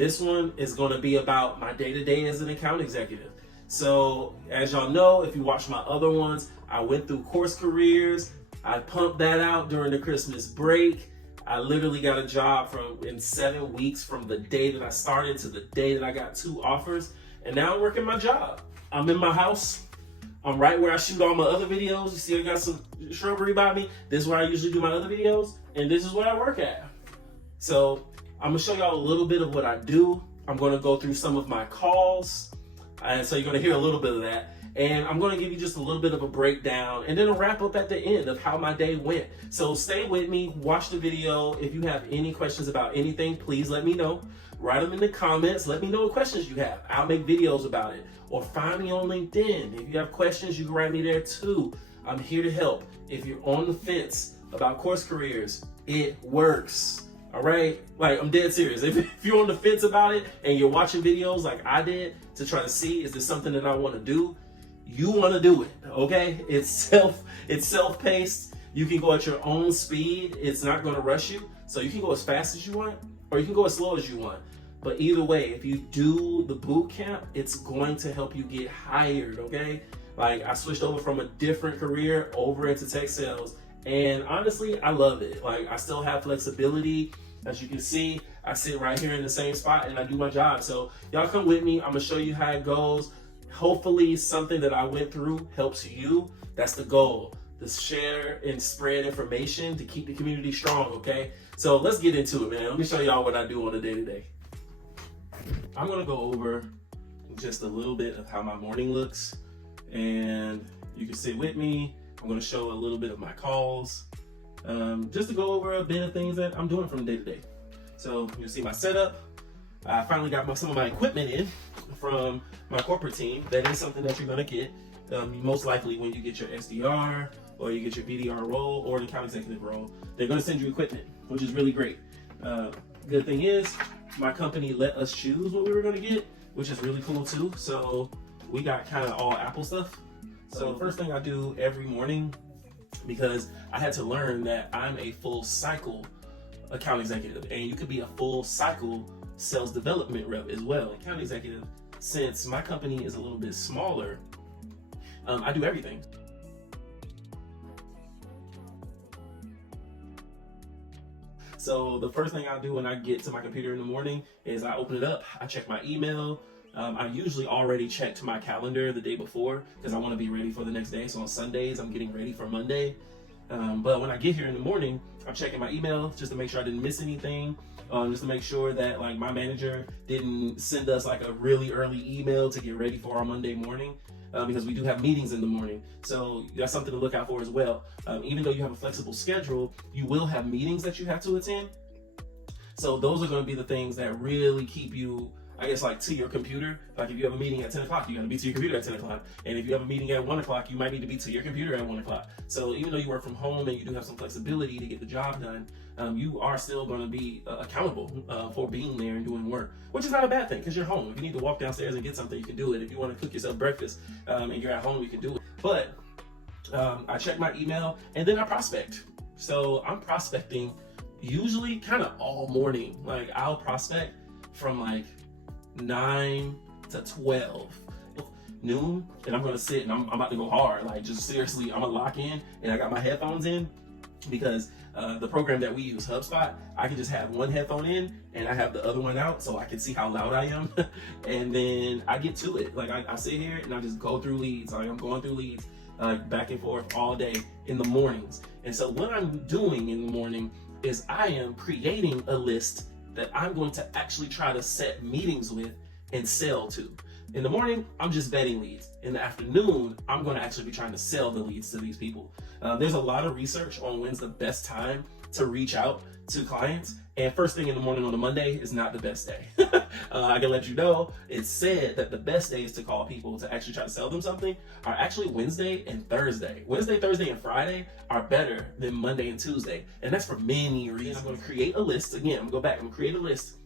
This one is going to be about my day-to-day as an account executive. So as y'all know, if you watch my other ones, I went through course careers. I pumped that out during the Christmas break. I literally got a job in 7 weeks from the day that I started to the day that I got 2 offers. And now I'm working my job. I'm in my house. I'm right where I shoot all my other videos. You see I got some shrubbery by me. This is where I usually do my other videos. And this is where I work at. So I'm gonna show y'all a little bit of what I do. I'm gonna go through some of my calls. And so you're gonna hear a little bit of that. And I'm gonna give you just a little bit of a breakdown and then a wrap up at the end of how my day went. So stay with me, watch the video. If you have any questions about anything, please let me know. Write them in the comments. Let me know what questions you have. I'll make videos about it. Or find me on LinkedIn. If you have questions, you can write me there too. I'm here to help. If you're on the fence about course careers, it works. All right? Like, I'm dead serious. If you're on the fence about it and you're watching videos like I did to try to see, is this something that I want to do? You want to do it, okay? It's self-paced. You can go at your own speed. It's not going to rush you. So you can go as fast as you want, or you can go as slow as you want. But either way, if you do the boot camp, it's going to help you get hired, okay? Like, I switched over from a different career over into tech sales, and honestly, I love it. Like, I still have flexibility. As you can see, I sit right here in the same spot and I do my job. So y'all come with me. I'm gonna show you how it goes. Hopefully something that I went through helps you. That's the goal, to share and spread information to keep the community strong, okay? So let's get into it, man. Let me show y'all what I do on a day-to-day. I'm gonna go over just a little bit of how my morning looks, and you can sit with me. I'm gonna show a little bit of my calls, just to go over a bit of things that I'm doing from day to day. So you'll see my setup. I finally got some of my equipment in from my corporate team. That is something that you're gonna get most likely when you get your SDR or you get your BDR role or the account executive role. They're gonna send you equipment, which is really great. Good thing is, my company let us choose what we were gonna get, which is really cool too. So we got kind of all Apple stuff. So the first thing I do every morning, because I had to learn that I'm a full cycle account executive, and you could be a full cycle sales development rep as well. Account executive, since my company is a little bit smaller, I do everything. So the first thing I do when I get to my computer in the morning is I open it up, I check my email. I usually already checked my calendar the day before because I want to be ready for the next day. So on Sundays, I'm getting ready for Monday. But when I get here in the morning, I'm checking my email just to make sure I didn't miss anything. Just to make sure that like my manager didn't send us like a really early email to get ready for our Monday morning. Because we do have meetings in the morning. So that's something to look out for as well. Even though you have a flexible schedule, you will have meetings that you have to attend. So those are going to be the things that really keep you, I guess, like to your computer. Like if you have a meeting at 10 o'clock, you got to be to your computer at 10 o'clock. And if you have a meeting at 1 o'clock, you might need to be to your computer at 1 o'clock. So even though you work from home and you do have some flexibility to get the job done, you are still going to be accountable for being there and doing work, which is not a bad thing because you're home. If you need to walk downstairs and get something, you can do it. If you want to cook yourself breakfast and you're at home, you can do it. But I check my email and then I prospect. So I'm prospecting usually kind of all morning. Like I'll prospect from like 9 to 12 noon, and I'm gonna sit and I'm about to go hard. Like just seriously, I'm gonna lock in and I got my headphones in because the program that we use, HubSpot, I can just have one headphone in and I have the other one out so I can see how loud I am. And then I get to it. Like I sit here and I just go through leads. Like I'm going through leads back and forth all day in the mornings. And so what I'm doing in the morning is I am creating a list that I'm going to actually try to set meetings with and sell to. In the morning, I'm just vetting leads. In the afternoon, I'm going to actually be trying to sell the leads to these people. There's a lot of research on when's the best time to reach out to clients. And first thing in the morning on a Monday is not the best day. I can let you know, it's said that the best days to call people to actually try to sell them something are actually Wednesday and Thursday. Wednesday, Thursday, and Friday are better than Monday and Tuesday. And that's for many reasons. I'm going to create a list. Again, I'm going to go back. I'm going to create a list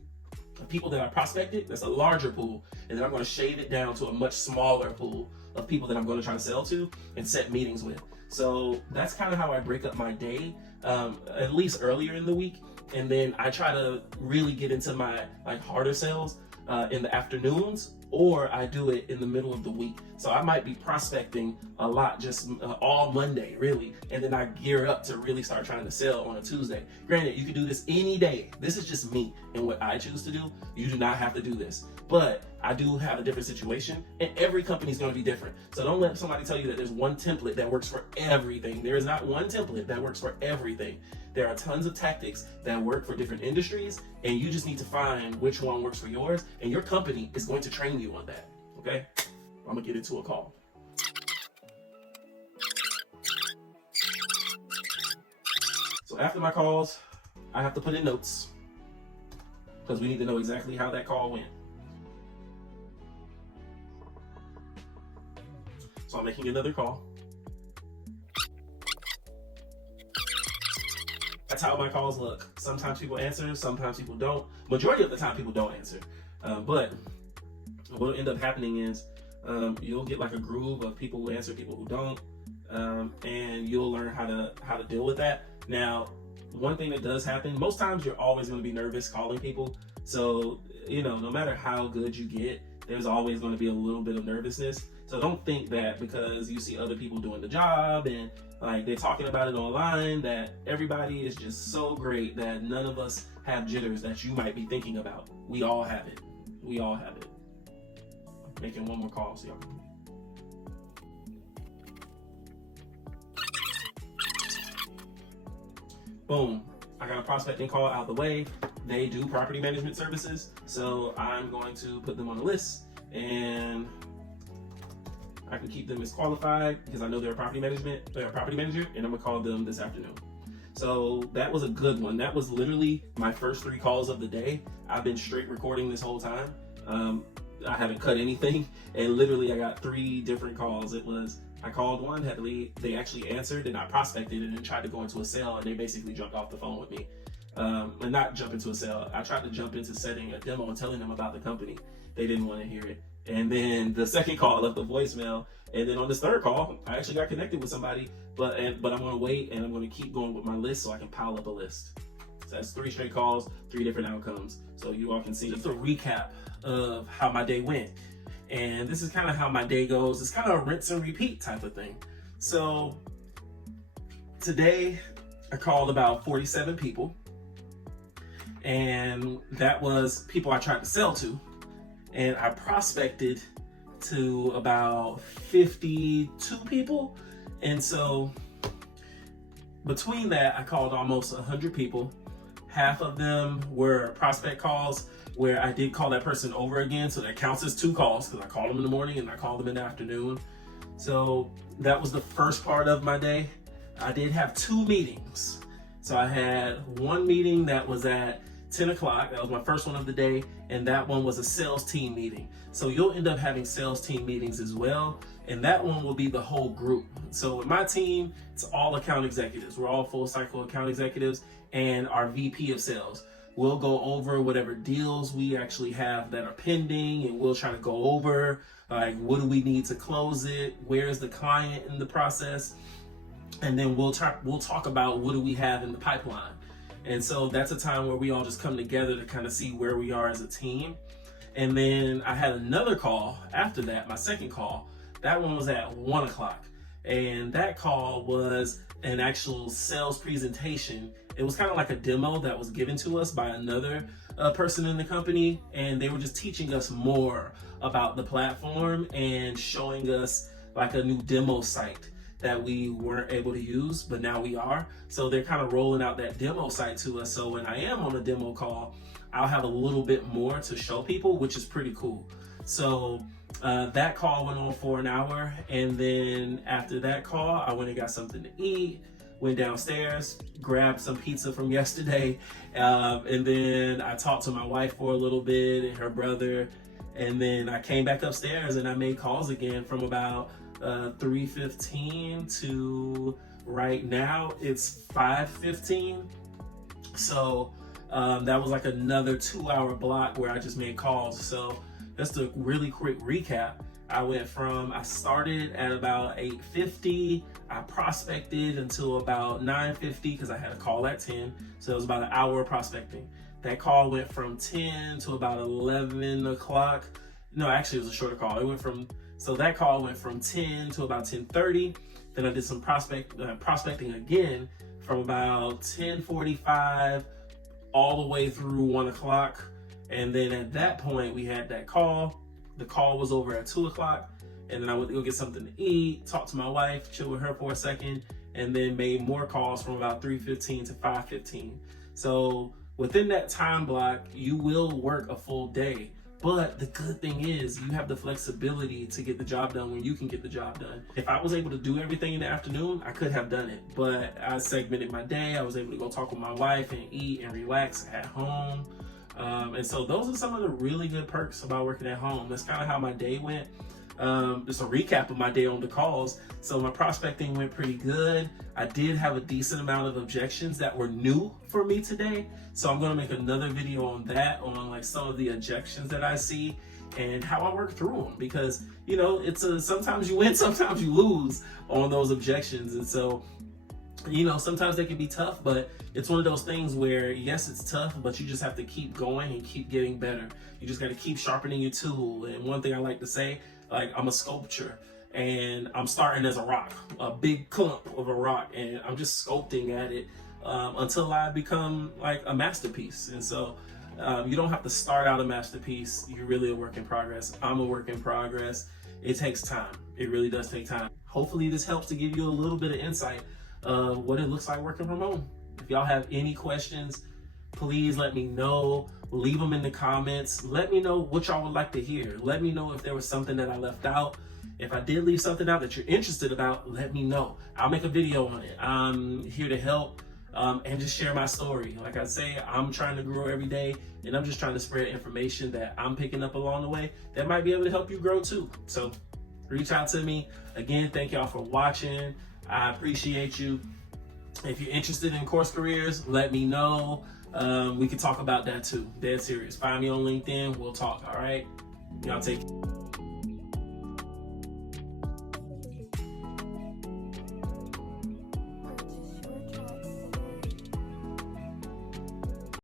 of people that I prospected. That's a larger pool. And then I'm going to shave it down to a much smaller pool of people that I'm going to try to sell to and set meetings with. So that's kind of how I break up my day, at least earlier in the week. And then I try to really get into my like harder sales in the afternoons, or I do it in the middle of the week. So I might be prospecting a lot just all Monday, really. And then I gear up to really start trying to sell on a Tuesday. Granted, you can do this any day. This is just me and what I choose to do. You do not have to do this. But I do have a different situation, and every company is going to be different. So don't let somebody tell you that there's one template that works for everything. There is not one template that works for everything. There are tons of tactics that work for different industries, and you just need to find which one works for yours, and your company is going to train you on that, okay? I'm gonna get into a call. So after my calls, I have to put in notes because we need to know exactly how that call went. So I'm making another call. That's how my calls look. Sometimes people answer, sometimes people don't. Majority of the time people don't answer. But what will end up happening is you'll get like a groove of people who answer, people who don't, and you'll learn how to deal with that. Now, one thing that does happen, most times you're always going to be nervous calling people. So, no matter how good you get, there's always going to be a little bit of nervousness. So don't think that because you see other people doing the job and like they're talking about it online that everybody is just so great that none of us have jitters that you might be thinking about. We all have it. We all have it. Making one more call so y'all can. Boom. I got a prospecting call out the way. They do property management services, so I'm going to put them on the list, and I can keep them as qualified because I know they're a property manager, and I'm gonna call them this afternoon. So that was a good one. That was literally my first 3 calls of the day. I've been straight recording this whole time. I haven't cut anything, and literally I got 3 different calls. I called one, had to leave. They actually answered, and I prospected and then tried to go into a sale, and they basically jumped off the phone with me. And not jump into a sale. I tried to jump into setting a demo and telling them about the company. They didn't want to hear it. And then the second call left a voicemail. And then on this third call, I actually got connected with somebody, but I'm gonna wait and I'm gonna keep going with my list so I can pile up a list. So that's 3 straight calls, 3 different outcomes. So you all can see just a recap of how my day went. And this is kind of how my day goes. It's kind of a rinse and repeat type of thing. So today I called about 47 people. And that was people I tried to sell to. And I prospected to about 52 people. And so between that, I called almost 100 people. Half of them were prospect calls where I did call that person over again. So that counts as 2 calls because I called them in the morning and I called them in the afternoon. So that was the first part of my day. I did have 2 meetings. So I had one meeting that was at 10 o'clock. That was my first one of the day. And that one was a sales team meeting. So you'll end up having sales team meetings as well. And that one will be the whole group. So with my team, it's all account executives. We're all full cycle account executives and our VP of sales. We'll go over whatever deals we actually have that are pending, and we'll try to go over like what do we need to close it, where is the client in the process, and then we'll talk about what do we have in the pipeline. And so that's a time where we all just come together to kind of see where we are as a team. And then I had another call after that, my second call. That one was at 1 o'clock. And that call was an actual sales presentation. It was kind of like a demo that was given to us by another person in the company. And they were just teaching us more about the platform and showing us like a new demo site that we weren't able to use, but now we are. So they're kind of rolling out that demo site to us. So when I am on a demo call, I'll have a little bit more to show people, which is pretty cool. So that call went on for an hour. And then after that call, I went and got something to eat, went downstairs, grabbed some pizza from yesterday. And then I talked to my wife for a little bit and her brother. And then I came back upstairs and I made calls again from about 3:15 to right now it's 5:15. So that was like another 2-hour block where I just made calls. So just a really quick recap, I started at about 8:50. I prospected until about 9:50 because I had a call at 10. So it was about an hour of prospecting. That call went from 10 to about 11 o'clock. No, actually it was a shorter call. That call went from 10 to about 10:30. Then I did some prospecting again from about 10:45 all the way through 1 o'clock. And then at that point we had that call. The call was over at 2 o'clock. And then I went to go get something to eat, talk to my wife, chill with her for a second, and then made more calls from about 3:15 to 5:15. So within that time block, you will work a full day. But the good thing is you have the flexibility to get the job done when you can get the job done. If I was able to do everything in the afternoon, I could have done it. But I segmented my day. I was able to go talk with my wife and eat and relax at home. And so those are some of the really good perks about working at home. That's kind of how my day went. Just a recap of my day on the calls. So my prospecting went pretty good. I did have a decent amount of objections that were new for me today. So I'm gonna make another video on that, on like some of the objections that I see and how I work through them. Because, you know, sometimes you win, sometimes you lose on those objections. And so, you know, sometimes they can be tough, but it's one of those things where, yes, it's tough, but you just have to keep going and keep getting better. You just got to keep sharpening your tool. And one thing I like to say, like, I'm a sculptor and I'm starting as a rock, a big clump of a rock, and I'm just sculpting at it until I become like a masterpiece. And so you don't have to start out a masterpiece. You're really a work in progress. I'm a work in progress. It takes time. It really does take time. Hopefully this helps to give you a little bit of insight of what it looks like working from home. If y'all have any questions, please let me know. Leave them in the comments. Let me know what y'all would like to hear. Let me know if there was something that I left out. If I did leave something out that you're interested about, let me know. I'll make a video on it. I'm here to help and just share my story. Like I say, I'm trying to grow every day, and I'm just trying to spread information that I'm picking up along the way that might be able to help you grow too. So reach out to me. Again, thank y'all for watching. I appreciate you. If you're interested in course careers, let me know. We can talk about that too. Dead serious. Find me on LinkedIn. We'll talk. All right. Y'all take care.